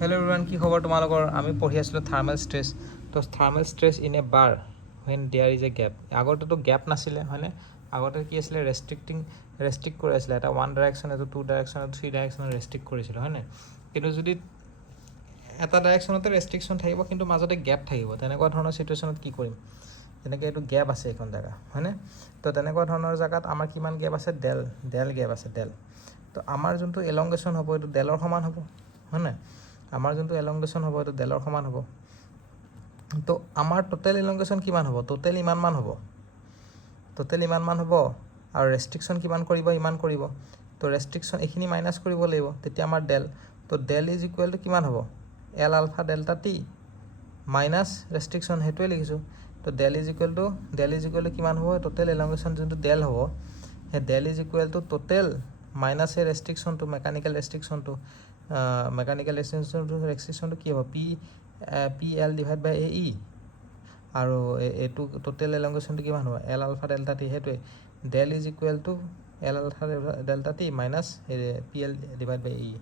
Hello everyone, কি খবৰ তোমালোকৰ? আমি পঢ়ি আছিলোঁ থাৰ্মেল ষ্ট্ৰেছ। তো thermal stress in a bar when there is a gap. আগতেতো গ্যাপ নাছিলে হয়নে? আগতে কি আছিলে ৰেষ্ট্ৰিক্ট কৰি আছিলে, এটা ওৱান ডাইৰেকশ্যন, এটা টু ডাইৰেকশ্যন, এটা থ্ৰী ডাইৰেকশ্যনত ৰেষ্ট্ৰিক্ট কৰিছিলে হয়নে? কিন্তু যদি এটা ডাইৰেকশ্যনতে ৰেষ্ট্ৰিকশ্যন থাকিব কিন্তু মাজতে গ্যাপ থাকিব, তেনেকুৱা ধৰণৰ চিটুৱেশ্যনত কি কৰিম? যেনেকৈ এইটো গেপ আছে এইখন জেগা হয়নে? তো তেনেকুৱা ধৰণৰ জেগাত আমাৰ কিমান গেপ আছে? ডেল গেপ আছে, ডেল। তো আমাৰ যোনটো এলংগেশ্যন হ'ব এইটো ডেলৰ সমান হ'ব হয়নে? আমাৰ যোনটো এলংগেশ্যন হ'ব এইটো ডেলৰ সমান হ'ব। তো আমাৰ টোটেল এলংগেশ্যন কিমান হ'ব? টোটেল ইমানমান হ'ব, আৰু ৰেষ্ট্ৰিকশ্যন কিমান কৰিব? ইমান কৰিব। তো ৰেষ্ট্ৰিকশ্যন এইখিনি মাইনাছ কৰিব লাগিব, তেতিয়া আমাৰ ডেল। তো ডেল ইজ ইকুৱেল টু কিমান হ'ব? L alpha delta T minus restriction, সেইটোৱে লিখিছোঁ। তো ডেল ইজ ইকুৱেল টু কিমান হ'ব? টোটেল এলংগেশ্যন যোনটো ডেল হ'ব, সেই del is equal to total minus এই ৰেষ্ট্ৰিকশ্যনটো, মেকানিকেল ৰেষ্ট্ৰিকশ্যনটো কি হ'ব? P L divide by A E, আৰু এইটো টোটেল এলংগেশ্যনটো কিমান হ'ব? এল আলফা ডেল্টা টি, সেইটোৱে del is equal to L alpha delta T minus P L divide by E.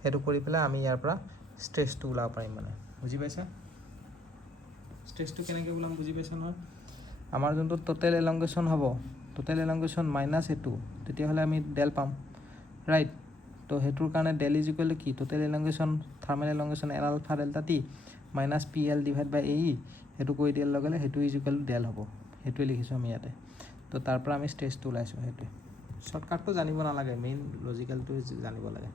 সেইটো কৰি পেলাই আমি ইয়াৰ পৰা ষ্ট্ৰেছটো ওলাব পাৰিম, মানে বুজি পাইছা? ষ্ট্ৰেছটো কেনেকৈ ওলাম বুজি পাইছা নহয়? আমাৰ যোনটো টোটেল এলংগেশ্যন হ'ব, টোটেল এলংগেশ্যন মাইনাছ এইটো, তেতিয়াহ'লে আমি ডেল পাম, ৰাইট? তো সেইটোৰ কাৰণে ডেল ইজ ইকুৱেল টু কি? Total elongation, thermal elongation L alpha delta T minus P L divide by A E. সেইটো কৰি দিয়াৰ লগে লগে সেইটো ইজ ইকুৱেল টু ডেল হ'ব, সেইটোৱে লিখিছোঁ আমি ইয়াতে। তো তাৰ পৰা আমি ষ্ট্ৰেছটো ওলাইছোঁ, সেইটোৱে। শ্বৰ্টকাটটো জানিব নালাগে, মেইন লজিকেলটো জানিব লাগে।